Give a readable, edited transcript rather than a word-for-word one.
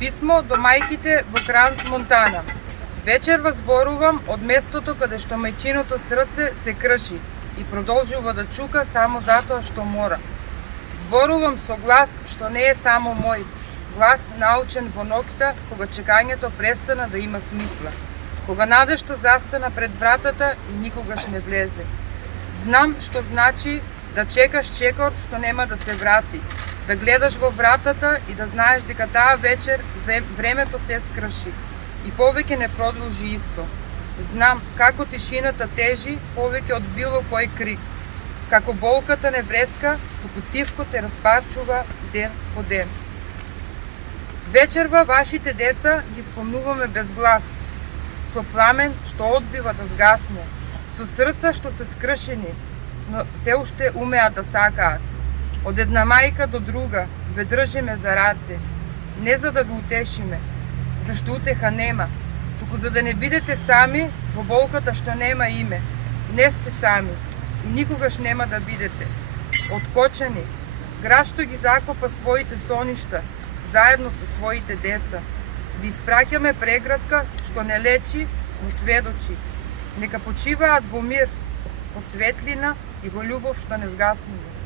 Писмо до мајките во Кранц, Монтана. Вечерва зборувам од местото каде што мајчиното срце се крши и продолжува да чука само затоа што мора. Зборувам со глас што не е само мој, глас научен во ноќта кога чекањето престана да има смисла, кога надежта застана пред вратата и никогаш не влезе. Знам што значи да чекаш чекор што нема да се врати, да гледаш во вратата и да знаеш дека таа вечер времето се скрши и повеќе не продолжи исто. Знам како тишината тежи повеќе од било кој крик, како болката не вреска, туку тивко те распарчува ден по ден. Вечерва вашите деца ги спомнуваме без глас, со пламен што одбива да згасне, со срца што се скршени, но се уште умеат да сакаат. Од една мајка до друга ве држиме за раце, не за да ве утешиме, зашто утеха нема, туку за да не бидете сами во болката што нема име. Не сте сами и никогаш нема да бидете. Откочени, град што ги закопа своите соништа, заедно со своите деца. Ви испраќаме преградка што не лечи, но сведочи. Нека почиваат во мир, во светлина и во љубов што не згаснува.